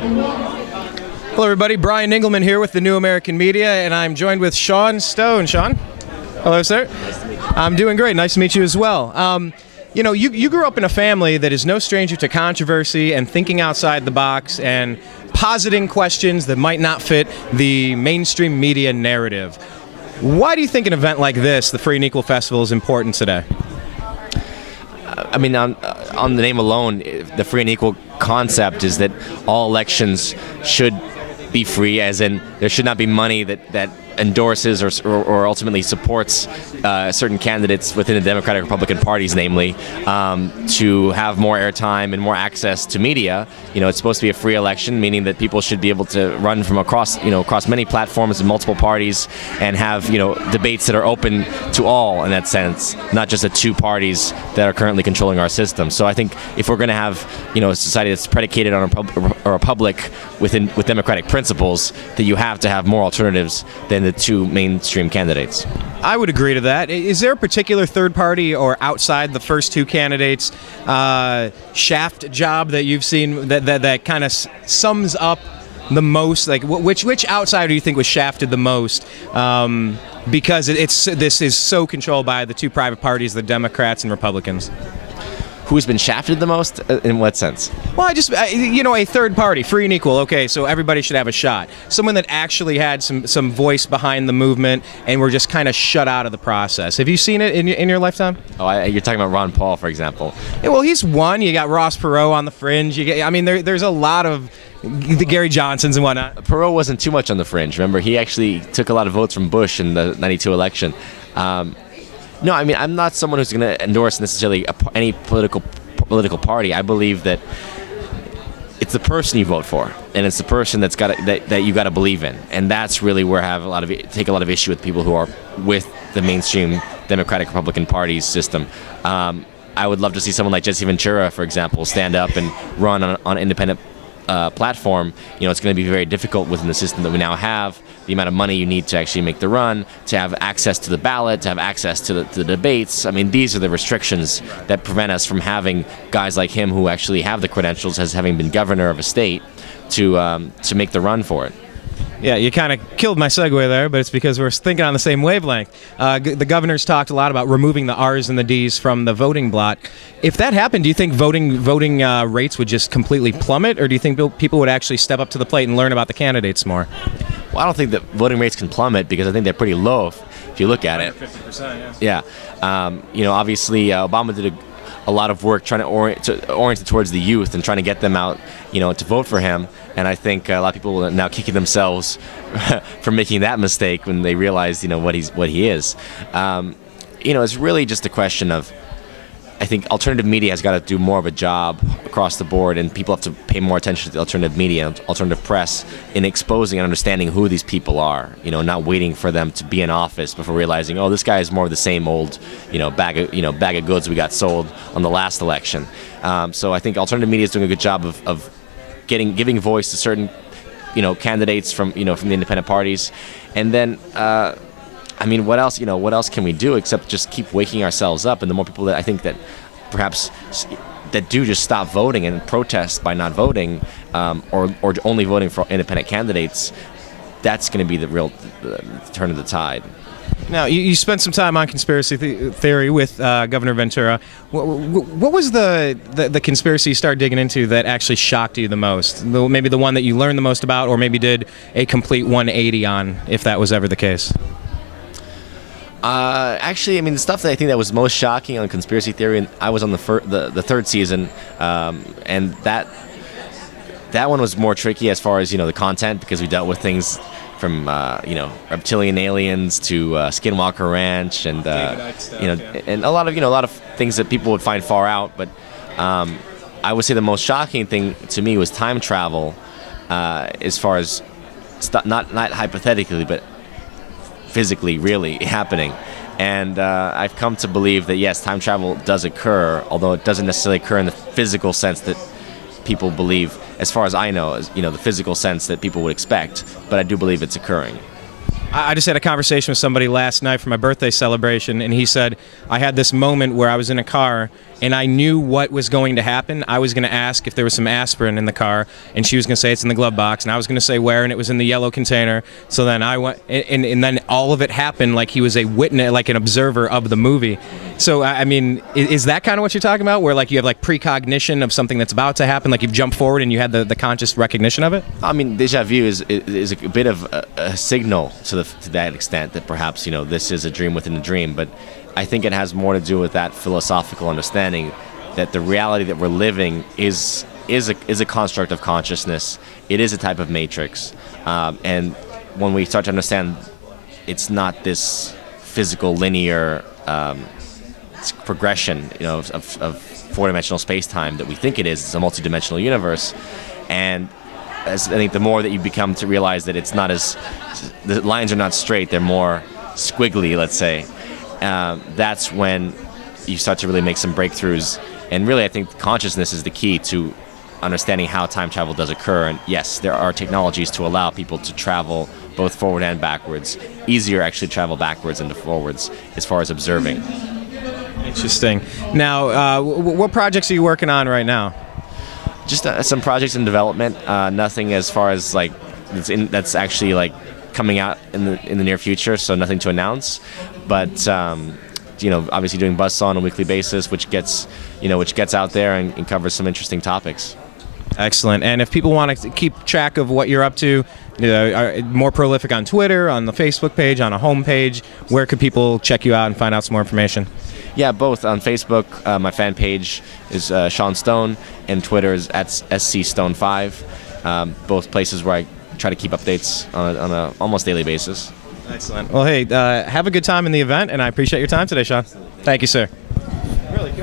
Hello, everybody. Brian Engelman here with the New American Media, and I'm joined with Sean Stone. Sean? Hello, sir. I'm doing great. Nice to meet you as well. You know, you grew up in a family that is no stranger to controversy and thinking outside the box and positing questions that might not fit the mainstream media narrative. Why do you think an event like this, the Free and Equal Festival, is important today? I mean, on the name alone, the free and equal concept is that all elections should be free, as in there should not be money that endorses or ultimately supports certain candidates within the Democratic Republican parties, namely, to have more airtime and more access to media. You know, it's supposed to be a free election, meaning that people should be able to run from across many platforms and multiple parties and have, debates that are open to all in that sense, not just the two parties that are currently controlling our system. So I think if we're going to have, a society that's predicated on a republic with democratic principles, that you have to have more alternatives than the two mainstream candidates. I would agree to that. Is there a particular third party or outside the first two candidates shaft job that you've seen that kind of sums up the most? Like, which outsider do you think was shafted the most? Because this is so controlled by the two private parties, the Democrats and Republicans. Who's been shafted the most? In what sense? Well, a third party, free and equal. Okay, so everybody should have a shot. Someone that actually had some voice behind the movement and were just kind of shut out of the process. Have you seen it in your lifetime? Oh, you're talking about Ron Paul, for example. Yeah, well, he's one. You got Ross Perot on the fringe. There's a lot of the Gary Johnsons and whatnot. Perot wasn't too much on the fringe. Remember, he actually took a lot of votes from Bush in the '92 election. No, I mean, I'm not someone who's going to endorse necessarily any political party. I believe that it's the person you vote for, and it's the person that you got to believe in, and that's really where I take a lot of issue with people who are with the mainstream Democratic Republican Party's system. I would love to see someone like Jesse Ventura, for example, stand up and run on an independent platform. It's going to be very difficult within the system that we now have. The amount of money you need to actually make the run, to have access to the ballot, to have access to the debates. I mean, these are the restrictions that prevent us from having guys like him who actually have the credentials as having been governor of a state to make the run for it. Yeah, you kind of killed my segue there, but it's because we're thinking on the same wavelength. The governor's talked a lot about removing the R's and the D's from the voting block. If that happened, do you think voting rates would just completely plummet, or do you think people would actually step up to the plate and learn about the candidates more? Well, I don't think that voting rates can plummet, because I think they're pretty low if you look at it. 50%, yeah. Obviously, Obama did a lot of work trying to orient it towards the youth and trying to get them out, to vote for him. And I think a lot of people are now kicking themselves for making that mistake when they realize, what he is. It's really just a question of, I think alternative media has got to do more of a job across the board, and people have to pay more attention to the alternative media and alternative press in exposing and understanding who these people are. Not waiting for them to be in office before realizing, oh, this guy is more of the same old, bag of goods we got sold on the last election. So I think alternative media is doing a good job of giving voice to certain, candidates from the independent parties, and then. What else? What else can we do except just keep waking ourselves up? And the more people that I think that perhaps that do just stop voting and protest by not voting, or only voting for independent candidates, that's going to be the real turn of the tide. Now, you spent some time on conspiracy theory with Governor Ventura. What was the conspiracy you started digging into that actually shocked you the most? Maybe the one that you learned the most about, or maybe did a complete 180 on, if that was ever the case? Actually, the stuff that I think that was most shocking on conspiracy theory, and I was on the third season, and that one was more tricky as far as the content, because we dealt with things from reptilian aliens to Skinwalker Ranch, and and a lot of things that people would find far out. But I would say the most shocking thing to me was time travel, as far as not hypothetically, but physically really happening. And I've come to believe that yes, time travel does occur, although it doesn't necessarily occur in the physical sense that people believe, as far as I know, the physical sense that people would expect, but I do believe it's occurring. I just had a conversation with somebody last night for my birthday celebration, and he said, I had this moment where I was in a car, and I knew what was going to happen, I was going to ask if there was some aspirin in the car, and she was going to say it's in the glove box, and I was going to say where, and it was in the yellow container. So then I went, and then all of it happened like he was a witness, like an observer of the movie. So I mean, is that kind of what you're talking about, where like you have like precognition of something that's about to happen, like you've jumped forward and you had the conscious recognition of it? I mean, déjà vu is a bit of a signal to that extent that perhaps, you know, this is a dream within a dream, but I think it has more to do with that philosophical understanding that the reality that we're living is a construct of consciousness. It is a type of matrix, and when we start to understand it's not this physical linear progression, you know, of four-dimensional space-time that we think it is. It's a multidimensional universe, and I think the more that you become to realize that it's not as, the lines are not straight, they're more squiggly, let's say, that's when you start to really make some breakthroughs. And really, I think consciousness is the key to understanding how time travel does occur. And yes, there are technologies to allow people to travel both forward and backwards. Easier actually to travel backwards than to forwards as far as observing. Interesting. Now, what projects are you working on right now? Just some projects in development. Nothing as far as like that's actually like coming out in the near future. So nothing to announce. But you know, obviously doing Buzzsaw on a weekly basis, which gets out there and covers some interesting topics. Excellent. And if people want to keep track of what you're up to, you know, are more prolific on Twitter, on the Facebook page, on a homepage, where could people check you out and find out some more information? Yeah, both. On Facebook, my fan page is Sean Stone, and Twitter is at SCStone5. Both places where I try to keep updates on a almost daily basis. Excellent. Well, hey, have a good time in the event, and I appreciate your time today, Sean. Thank you, sir. Really cool.